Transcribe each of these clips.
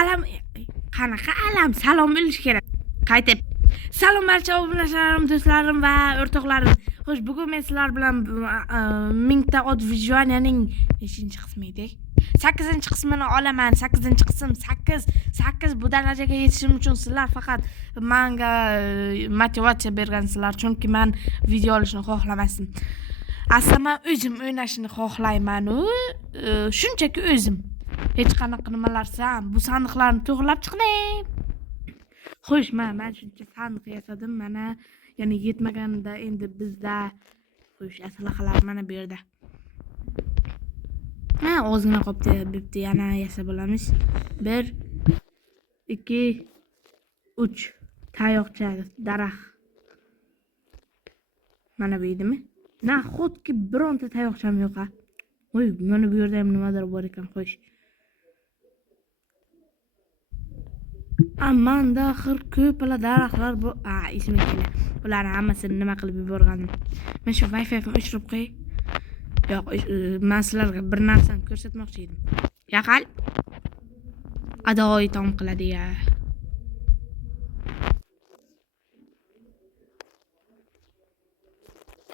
Alam qanaqa alam? Salom bilish kerak. Qaytib. Salom barcha obunachalarim, do'stlarim va o'rtoqlarim. Xo'sh, bugun men sizlar bilan mingta od vizualiyaning 5-qismi edi. 8-qismini olaman. 8-qism 8 bu darajaga yetishim uchun sizlar faqat menga motivatsiya bergansizlar, chunki men video olishni xohlamasdim. Aslida men o'zim o'ynashni xohlayman u, shunchaki o'zim. Hech qanaqa nimalarsan, bu sandiqlarni to'g'rilab chiqdim. Xo'sh, men shuncha sandiq yasadim, mana yana yetmaganda endi bizda xo'sh, aslaqalar mana bu yerda. Ozgina qopdi, bitta yana yasab olamiz. 1 2 3 tayoqcha daraxt. Mana bu edimi? Na, xudki bironta tayoqcham yo'q a. Voy, mana bu yerda ham nimadir bor ekan, xo'sh. Amanda axir ko'pala daraxtlar bor. Esimga keldi. Ularni hammasini nima qilib yuborganim. Men shu Wi-Fi'ni o'chirib qo'y. Yo'q, men sizlarga bir narsani ko'rsatmoqchi edim. Yaqal. Adoy tom qiladi ya.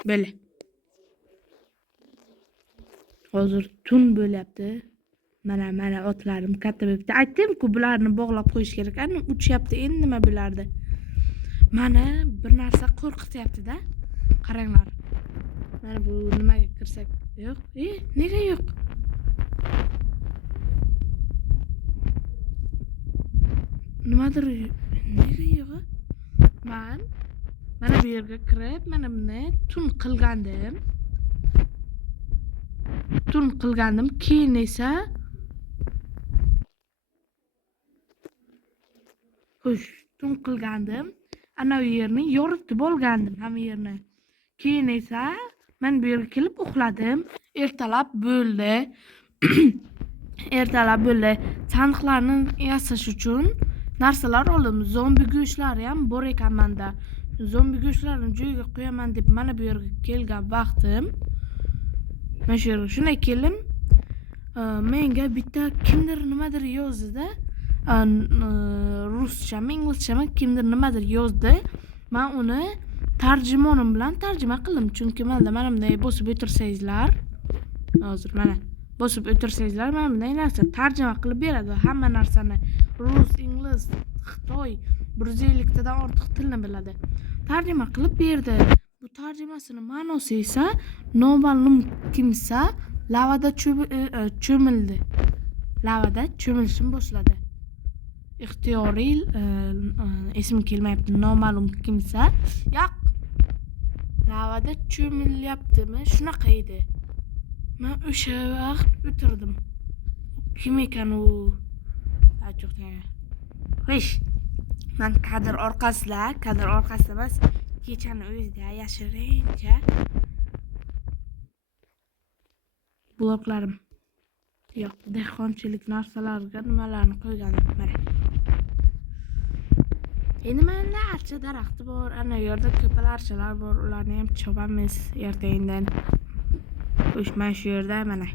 Böyle. Hozir tun bo'lyapti. Mana otlarim katta bo'libdi. Aytdim-ku, bularni bog'lab qo'yish kerak. Ana uchyapti, endi nima bo'lardi? Mana bir narsa qo'rqityapti-da. Qaranglar. Mana bu nimaga kirsak? Yo'q. Nega yo'q? Nimadir nega yo'q? Mana bu yerga kirib, mana buni tun qilgandim. Keyin esa xo'sh, tun qilgandim. Ana bu yerni yoritib olgandim, hamma yerni. Keyin esa men bu yerga kelib uxladim. Ertalab bo'ldi. Sandiqlarni yasash uchun narsalar oldim. Zombi go'shtlari ham bor ekan menda. Zombi go'shtlarini joyiga qo'yaman deb mana bu yerga kelgan vaqtim. Men shu yerga shunday keldim. Menga bitta kimdir nimadir yozdi-da. Ruschami, inglizchami kimdir nimadir yozdi. Men uni tarjimonim bilan tarjima qildim. Chunki menda mana bunday bosib o'tirsangizlar, hozir mana bosib o'tirsangizlar, mana bunday narsa tarjima qilib beradi hamma narsani. Rus, ingliz, xitoy 150 tadan ortiq tilni biladi. Tarjima qilib berdi. Bu tarjimasini ma'nosi esa noma'lum kimsa lavada cho'mildi. Lavada cho'milishni boshladi. Ixtiyoriy ism kelmayapti. Noma'lum kimsa. Yo'q. Lavada cho'milyaptimi? Shunaqa edi. Men o'sha vaqt o'tirdim. Kim ekan u? Xo'sh. Men kadr orqasida emas, kechani o'zida yashirincha bloklarim. Yo'q, dehqonchilik narsalarga nimalarni qo'yganim mana. Endi menda archa daraxti bor, ana yerda ko'pala archalar bor, ularni ham chopamiz erta-indin. Xo'sh, men shu yerda mana.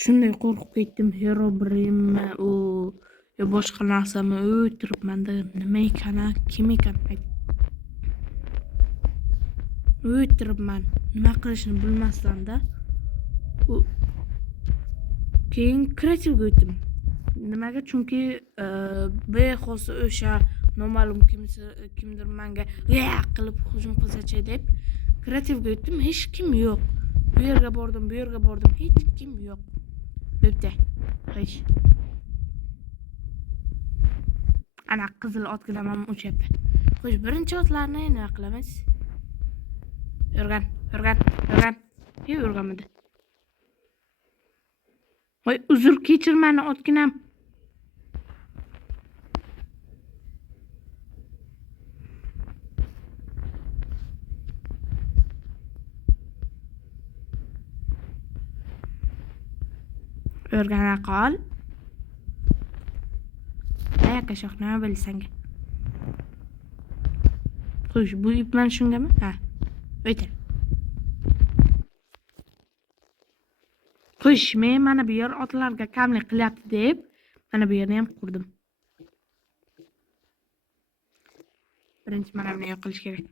Shunday qo'rqib ketdim, Herobrimi u yo boshqa narsami o'tiribmanda, nima ekan, kim ekan? O'tiribman, nima qilishni bilmasdan-da. Keyin kreativga o'tdim. Nimaga? Chunki bexos o'sha noma'lum kimdir menga qilib hujum qilsa-chi deb kreativga o'tdim. Hech kim yo'q. Bu yerga bordim, hech kim yo'q. Bo'pti. Xo'sh. Ana qizil otgina ham o'chyapti. Xo'sh, birinchi otlarni nima qilamiz? Yurgan. Yurganmidi? Voy, uzr kechir meni otginam. O'rgana qol. Ayakashoq nima bilsang. Xo'sh, bu ip men shungami? Ha. O'tir. Xo'sh, men mana bu yer otlarga kamlik qilyapti deb, mana bu yerni ham qurdim. Birinchi mana buni yo'q qilish kerak.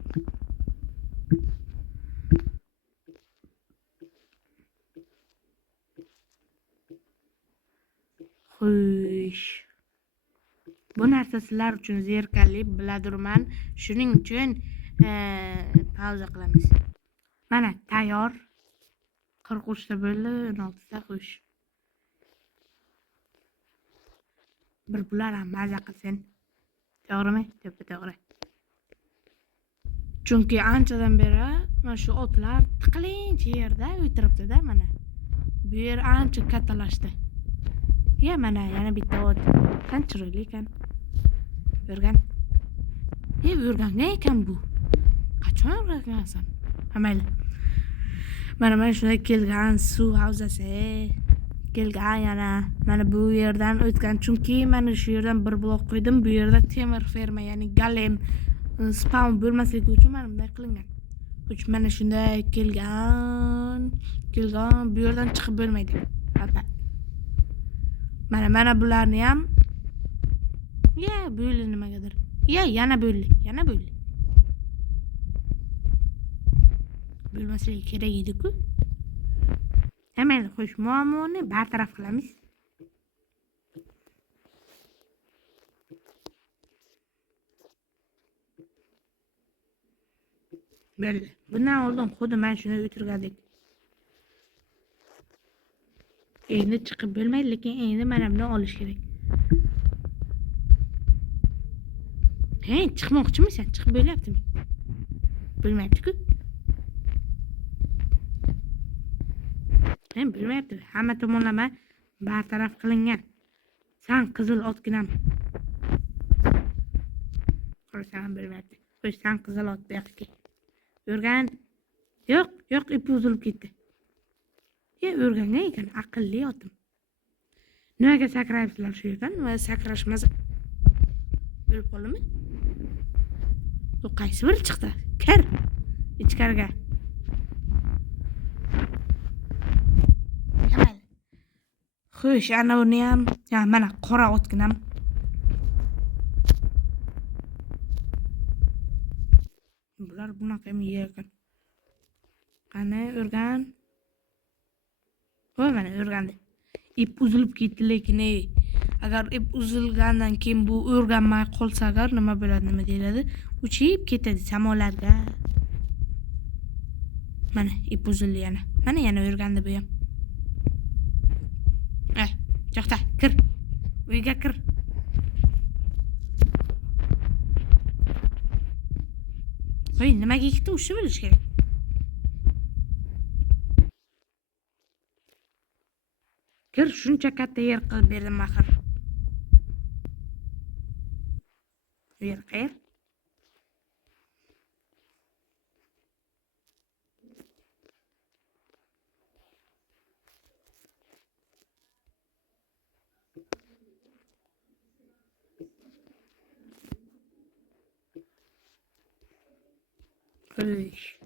Xo'sh. Bu narsa sizlar uchun zerikarli biladurman. Shuning uchun pauza qilamiz. Mana tayyor. 43 ta bo'ldi, 16 ta xo'sh. Bir bular ham maza qilsin. To'g'rimi? To'g'ri. Chunki anchadan beri mana shu otlar tiqilinch yerda o'tiribdi-da mana. Bu yer ancha kattalashdi. Ya mana yana bitta ot. Qancha chiroyli ekan. O'rgan. O'rganga ekan bu. Qachon o'rgansan? Mayli. Mana shunday kelgan suv havzasi. Kelgan yana mana bu yerdan o'tgan, chunki mana shu yerdan bir blok qo'ydim. Bu yerda temir ferma, ya'ni golem spawn bo'lmasligi uchun mana bunday qilingan. Uch mana shunday kelgan. Bu yerdan chiqib bo'lmaydi. Albatta. Mana bularni ham bo'ldi nimagadir. Yana bo'ldi. Bo'lmasligi kerak edi-ku. Hemen xo'sh, muammoni bartaraf qilamiz. Bo'ldi. Bundan oldin xuddi mana shuni o'tirgandik. Endi chiqib bo'lmaydi, lekin endi mana buni olish kerak. Chiqmoqchimisan? Chiqib bo'lyaptimi? Bo'lmayapti-ku. Bilmayapti. Hamma tomonlama bartaraf qilingan. San qizil otginam. Qo'rsan bilmayapti. Xo'sh, san qizil ot bu yoqqa. O'rgan. Yo'q, ip uzilib ketdi. O'rganga ekan, aqlli otim. Nimaga sakrayapsizlar shu yerdan? Va sakrashmas bo'lib qoldimi? Bu qaysi bir chiqdi? Kir. Ichkariga. Xo'sh, ana uni ham, mana qora otginam. Bular bunaqa ham yer ekan. Qani o'rgan. Mana o'rgandi. Ip uzilib ketdi, lekin agar ip uzilgandan keyin bu o'rganmay qolsa agar nima bo'ladi, nima deyiladi? Uchib ketadi samolarga. Mana ip uzildi yana. Mana yana o'rgandi bu ham. To'xta, kir. Uyga kir. Qo'y, nimaga ikkita ushib bilish kerak? Kir, shuncha katta yer qilib berdim axir. Yer qayer? Xo'sh.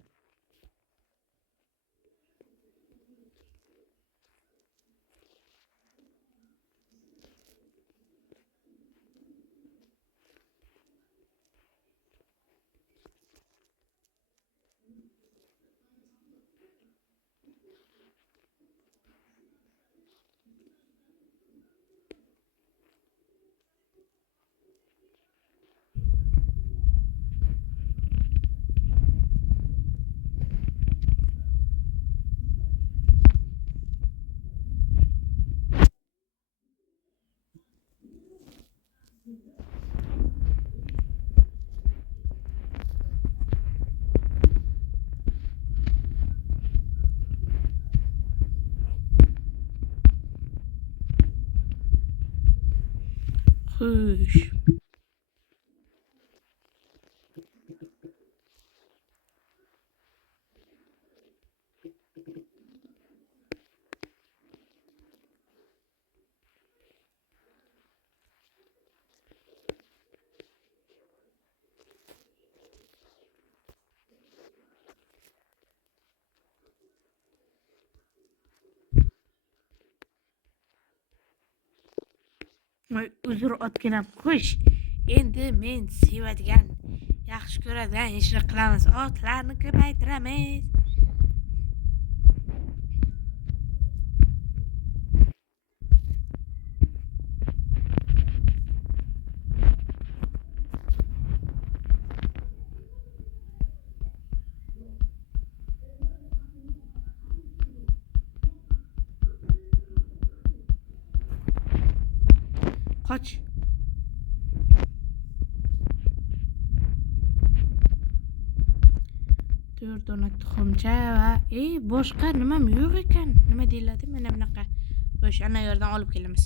Voy, uzr otginam, xo'sh. Endi men sevadigan, yaxshi ko'radigan ishni qilamiz. Otlarni ko'paytiramiz. Qoch. To'rt dona tuxumcha va boshqa nimam yo'q ekan. Nima deyiladi? Mana bunaqa. Xo'sh, ana yerdan olib kelamiz.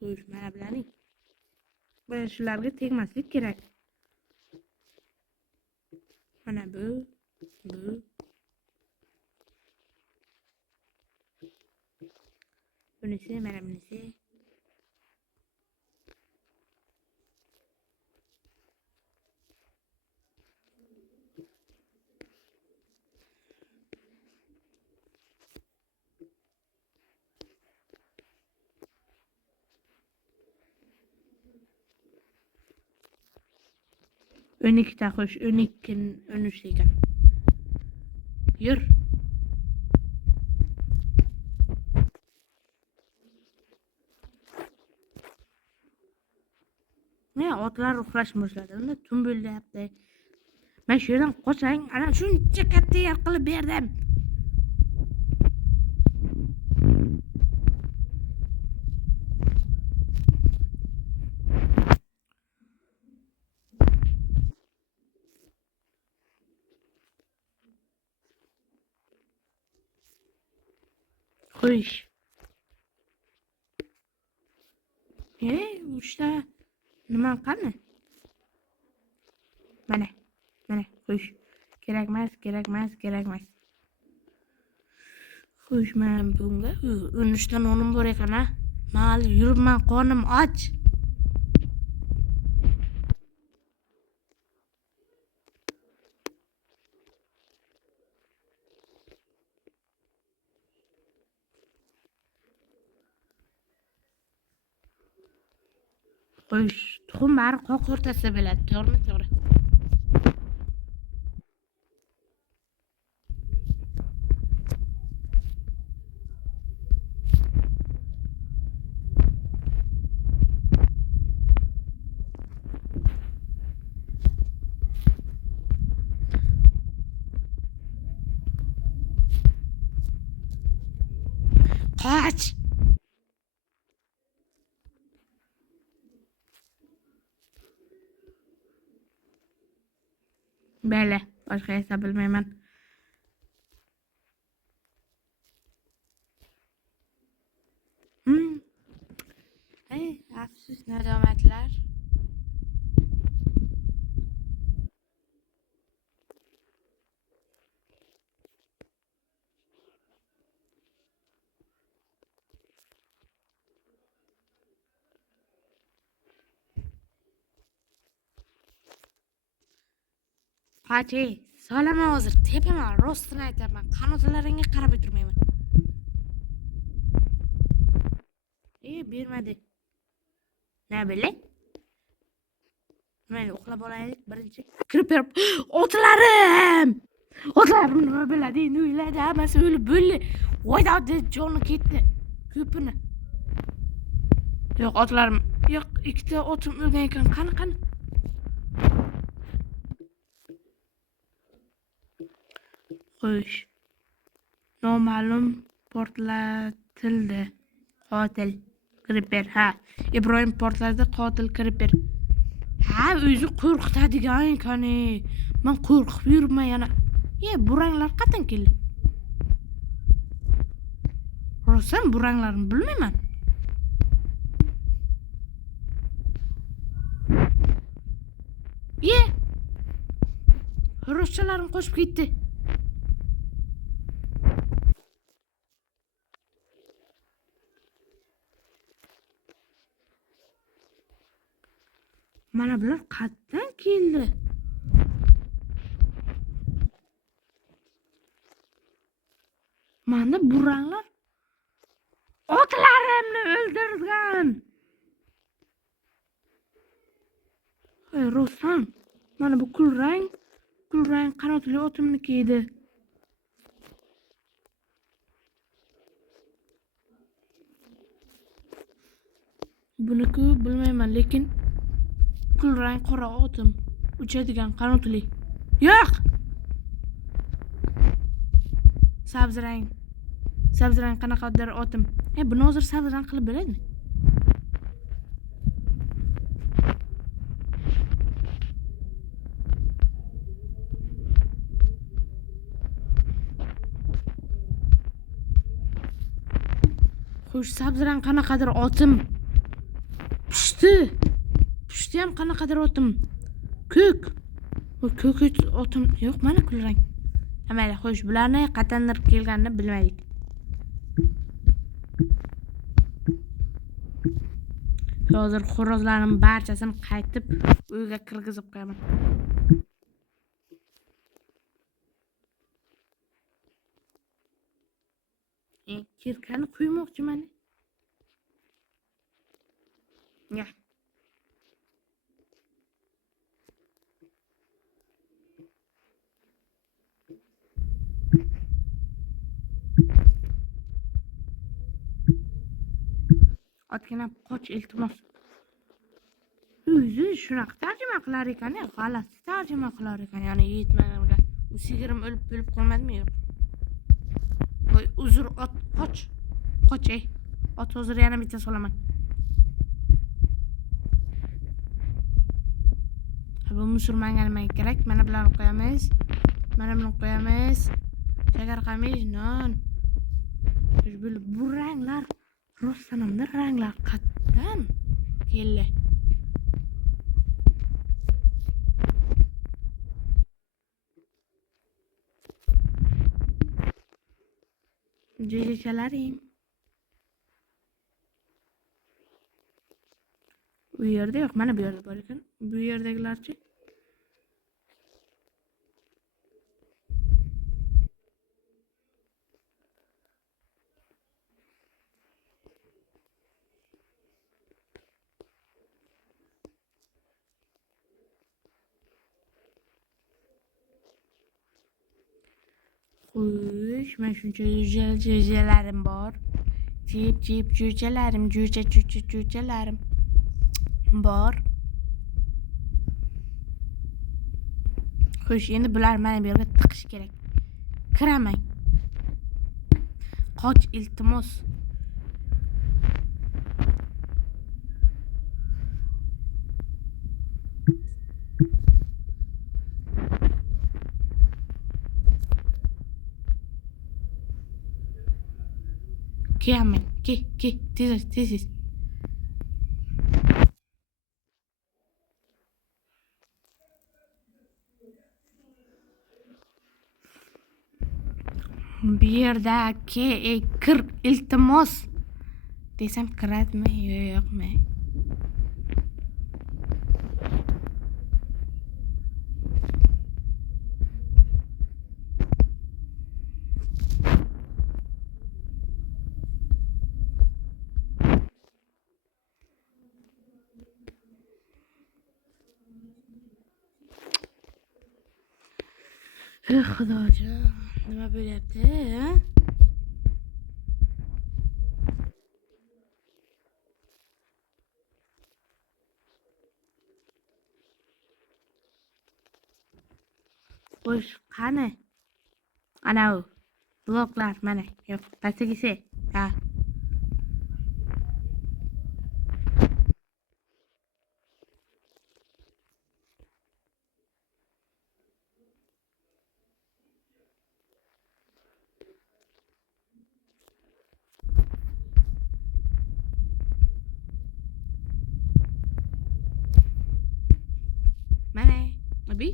Xo'sh, mana bularning. Shularga tegmaslik kerak. Mana bu. Bunisi, mana bunisi. O'n ikkita xo'sh, 13 ekan. Yur. Ne otlar uxlash boshladi. Unda tun bo'lyapti. Men shu yerdan qochsang, ana shuncha katta yer qilib berdim. Xo'sh. Uchta nima qani? Mana. Xo'sh. Kerakmas. Xo'sh, men bunga 13 ta nonim bor ekan, ha. Mal yuribman, qornim och. Xo'sh, tuxum bari qoq o'rtasida bo'ladi, to'g'rimi? To'g'ri. Qoch. Bele, boshqa esa bilmayman. Afsus, nadomatlar. Qoch, solaman hozir, tepaman, rostini aytaman. Qanotlaringga qarab o'tirmayman. Bermadi. Ne bilay? Men uxlab olaylik birinchi. Kirib berib, otlarim nima biladi? Endi o'yladi, hammasi o'lib bo'ldi. Voydadi, joni ketdi. Ko'pini. Yo'q, otlarim. Yo'q, ikkita otim o'lgan ekan. Qani? Xo'sh. Noma'lum portlatildi. Qotil Creeper, ha. Ibrohim portladi, qotil Creeper. Ha, o'zi qo'rqitadigan ekan-e. Men qo'rqib yuribman yana. Bu ranglar qatdan keldi? Rostdan bu ranglarni bilmayman. Rossalarim qo'shib ketdi. Mana bular qatdan keldi? Manda buranglar otlarimni o'ldirgan. Hey Rostan, mana bu kulrang qanotli otimniki edi. Buniki bilmayman, lekin kulrang qora otim, uchadigan qanotli. Yo'q. Sabzrang qanaqadir otim. Buni hozir sabzrang qilib beradimi? Xo'sh, sabzrang qanaqadir otim. Pushti ham qanaqadir otim. Ko'k otim yo'q, mana kulrang. Mayli, xo'sh, bularni qatdandir kelganini bilmaydik. Hozir xo'rozlarning barchasini qaytib uyga kirgizib qo'yaman. Kirkani quymoqchiman. Ya. Otgina qoch, iltimos. O'zi shunaqa tarjima qilar ekan, g'alati tarjima qilar ekan, ya'ni yetmaganiga. U sigirim o'lib qolmadimi? Yo'q. Voy, uzr, ot, qoch. Ot hozir yana bitta solaman. Bu musulmonga nima kerak? Mana bularni qo'yamiz. Shakar qamish, non. Bu ranglar rostlanamda ranglar qatdan keldi. Jo'jachalarim. Bu yerda yo'q, mana bu yerda bor ekan. Bu yerdagilarchi? Xo'sh, men shuncha jo'jalarim bor. Jip jo'jalarim bor. Xo'sh, endi bular mana bu yerga tiqish kerak. Kiramang. Qoch, iltimos. Kiamen, tez. Bu yerda kir, iltimos desam kiradimi? Yo'qmi? Xudojon, nima bo'lyapti? Xo'sh, qani? Ana u bloklar mana. Yo'q, pastagisi. Ha. Mana, abi.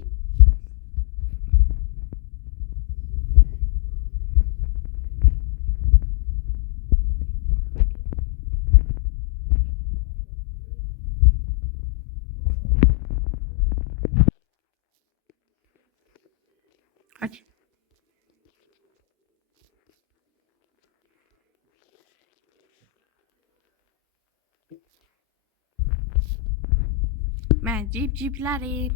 Aç. Jiplarim.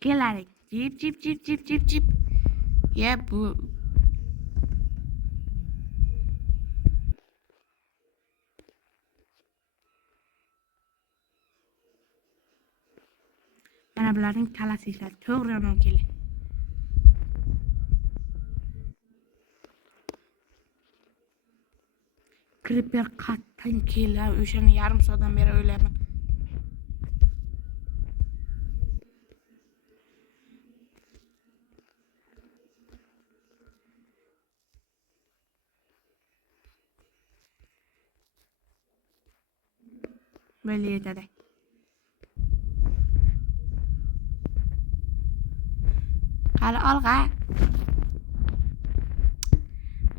Kelaring. Jip. Ya bu. Mana bularning talasinglar to'g'ri yomon keladi. Creeper qatdan keladi. O'shani yarim soatdan beri o'ylayman. Böyle yetadi. Qani olg'a.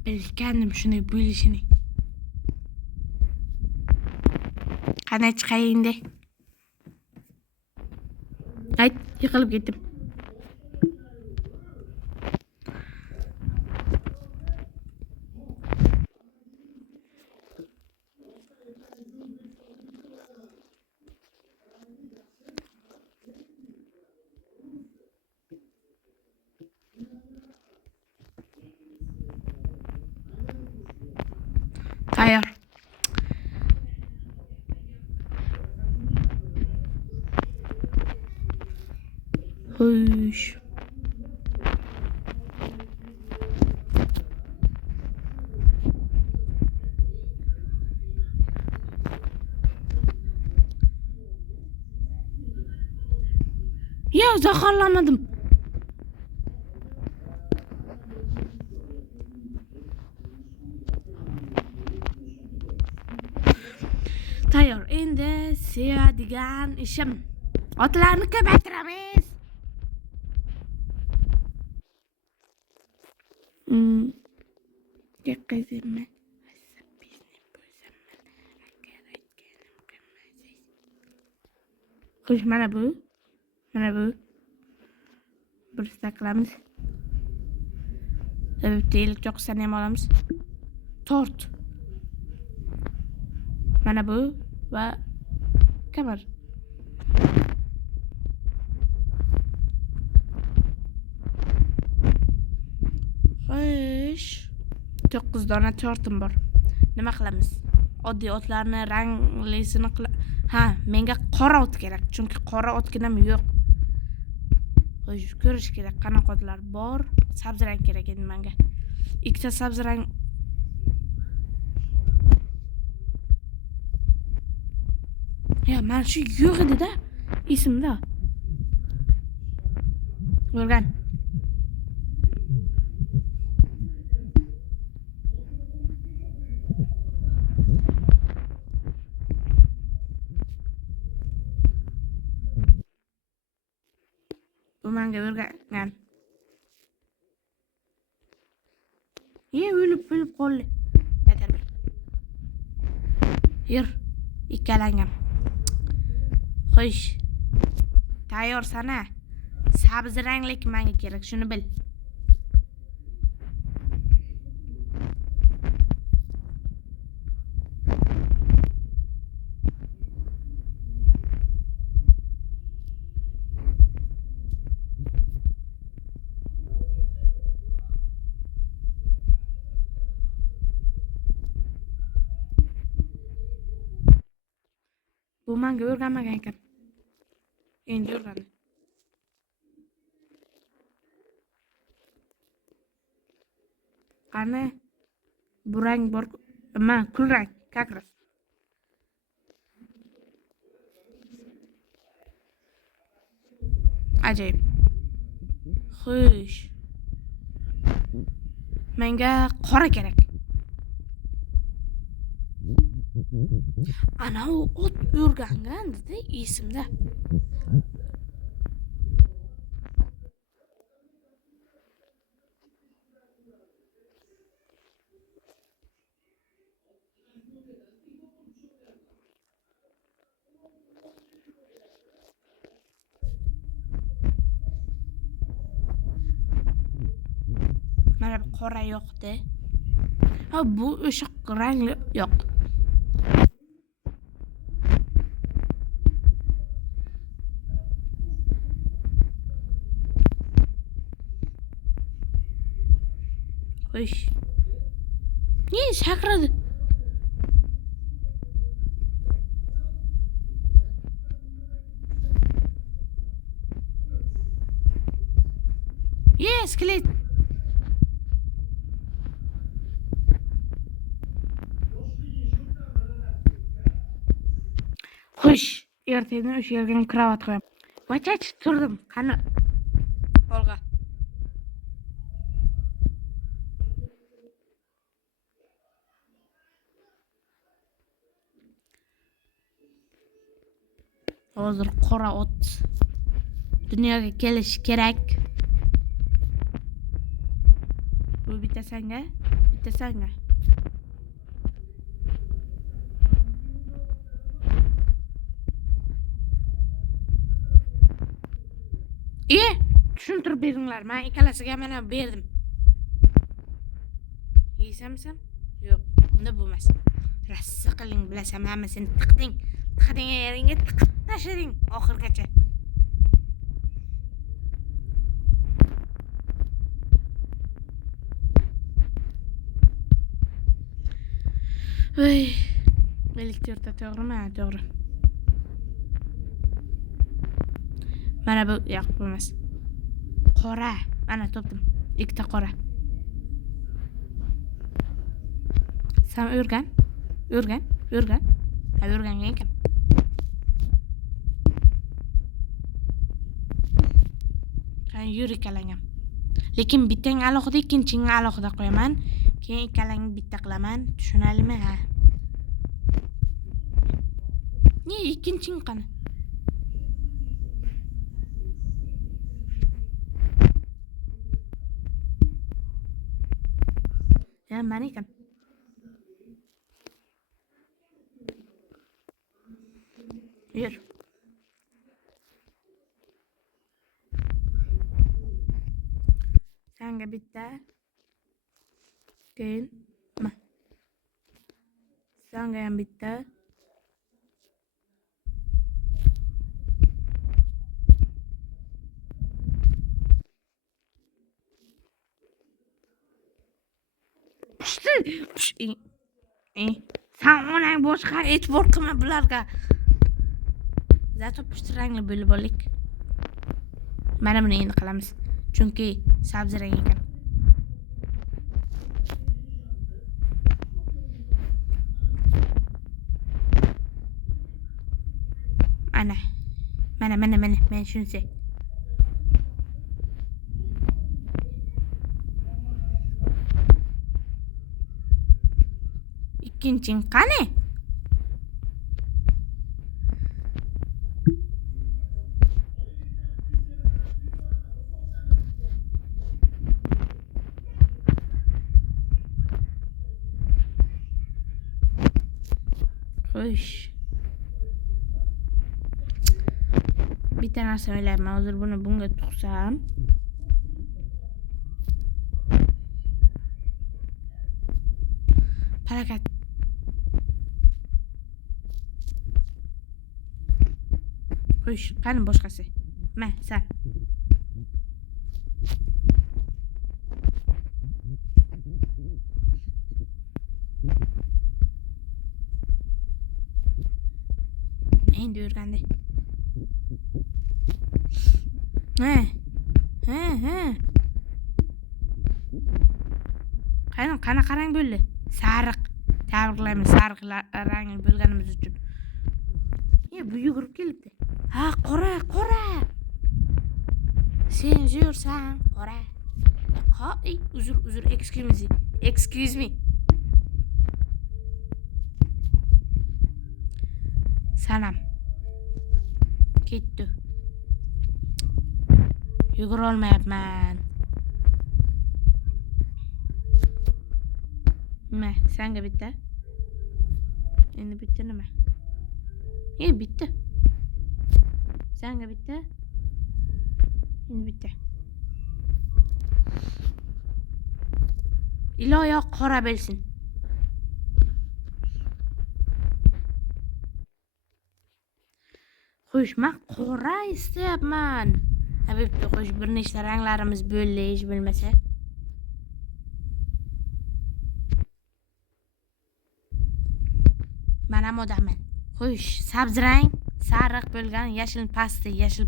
Bilgandim shunday bo'lishini. Qani chiqay endi. Ayt, yiqilib ketdim. Tayyor. Xo'sh. Ya zaharlamadim. Tayyor. Endi sevadigan ishim. Otlarni ko'paytiramiz. Yetkazaymi? Xo'sh, mana bu. Bir stack qilamiz. Deylik cho'qqisini ham olamiz. Tort. Mana bu va kamar. Xo'sh. 9 dona tortim bor. Nima qilamiz? Oddiy otlarni ranglisini menga qora ot kerak. Chunki qora otginam yo'q. Xo'sh, ko'rish kerak qanaqa otlar bor. Sabzi rang kerak edi menga. Ikkita sabzi rang Ya, mana shu yo'q edi-da. Esimda. O'rgan. Bu menga o'rgangan. O'lib qoldi. Aytaman. Yur, ikkalangam. Xo'sh. Tayyor sana. Sabzi ranglik menga kerak, shuni bil. Bu menga o'rganmagan ekan. Endi o'rgandi. Qani bu rang bor, kul rang, как раз. Ajoyib. Xo'sh. Menga qora kerak. Ana u ot o'rganganda esimda. qora yo'q-da. Ha, bu o'sha rangli yo'q. Xo'sh. Ne sakradi? Skelet. Xo'sh, ertaga o'sha yerga ham kravat qo'yam. Vachach turdim. Qani. Olga. Hozir qora ot dunyoga kelishi kerak. Bu bitta sanga. Tushuntirib beringlar. Men ikkalasiga mana berdim. Yeysamsan? Yo'q, unda bo'lmas. Rassa qiling, bilasan, hammasini tiqding. Tiqding yeringga tiqib tashlading oxirgacha. Voy, elektrda to'g'rimi? To'g'ri. Mana bu yo'q bo'lmas. Qora, mana topdim. Ikkita qora. Sen o'rgan. Ha, o'rgangan ekan. Qani yur ikkalangam. Lekin bittang alohida, ikkinchingni alohida qo'yaman. Keyin ikkalangni bitta qilaman. Tushunalimi? Ha. Ne ikkinching qani? Ya, mana ekan. Yur. Sanga bitta. Keyin ma. Sanga ham bitta. Sen onang boshqa e'tibor qilma bularga. Zato pushti rangli bo'lib olik. Mana buni endi qilamiz. Chunki sabzi rang ekan. Mana. Men shuncha. Ikkinching qani? Xo'sh. Bitta narsa o'ylayman. Hozir buni bunga tuqsam. Harakat. Xo'sh, qani boshqasi? Ma, sen. Endi o'rgandi. Ha. Qanaqa rang bo'ldi? Sariq. Tabriklaymiz sariq rang bo'lganimiz uchun. Bu yugurib kelibdi. Ha, qora. Sen yursan, qora. Uzr, excuse me. Sanam. Ketdi. Yugura olmayapman. Ma, senga bitta. Endi bitta nima? Bitta. Senga bitta. Endi bitta. iloyo qora bo'lsin. Xo'sh, men qora istayapman. Habibti, xo'sh, bir nechta ranglarimiz bo'ldi, hech bo'lmasa. Men ham odamman. Xo'sh, sabz rang, sariq bo'lgan, yashil pasti. Yashil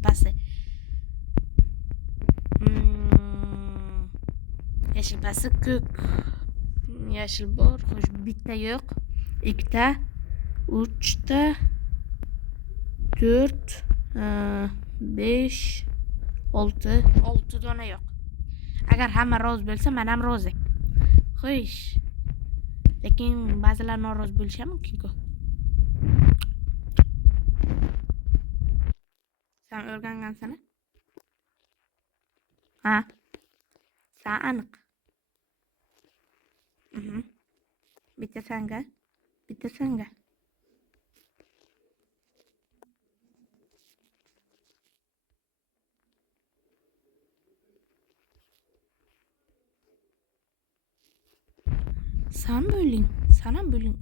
pasti ko'k. Yashil bor, xo'sh, bitta yo'q. Ikkita, 3ta, 4, 5, 6 dona yo'q. Agar hamma rozi bo'lsa, men ham rozi. Xo'sh. Lekin ba'zilar norozi bo'lishi mumkin-ku. Sen o'rgangansan-a? Ha? Sen aniq. Bitta senga. Sen ham bo'ling.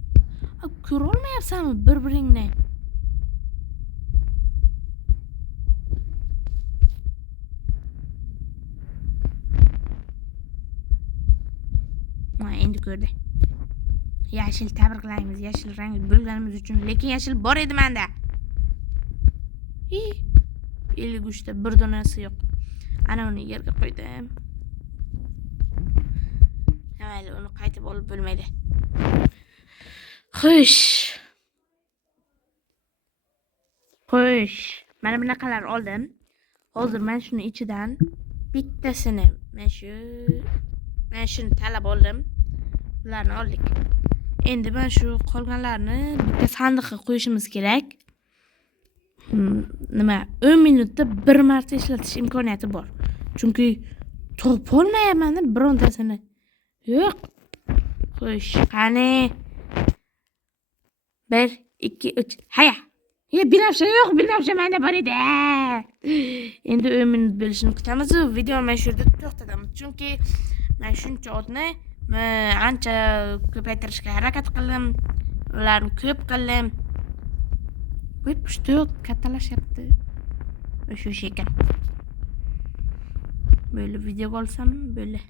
Ko'ra olmayapsanmi bir-biringni? Mana endi ko'rdi. Yashil tabriklaymiz, yashil rang bo'lganimiz uchun, lekin yashil bor edi menda. 53 ta bir donasi yo'q. Ana uni yerga qo'ydim. Mayli, uni qaytib olib bo'lmaydi. Xo'sh. Mana bunaqalar oldim. Hozir men shuni ichidan bittasini, men shuni talab oldim. Ularni oldik. Endi men shu qolganlarni bitta sandiqqa qo'yishimiz kerak. 10 minutda bir marta ishlatish imkoniyati bor. Chunki topolmayapman birontasini. Yo'q. Xo'sh, qani. 1, 2, 3. Haya. Binafsha yo'q, binafsha menda bor edi. Endi 10 minut bo'lishini kutamiz. Videoni men shu yerda to'xtatamiz. Chunki men shuncha otni ancha ko'paytirishga harakat qildim. Ularni ko'p qildim. Pushti kattalashyapti. Shu shekil. Böyle video olsam böyle.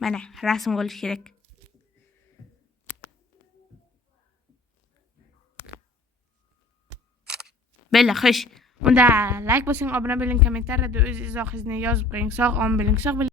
Mana rasm olish kerak. Bella, xo'sh. Unda like bosing, obuna bo'ling, kommentariyada o'z izohingizni yozib qo'ying. Sog' omon bo'ling, sog' bo'ling.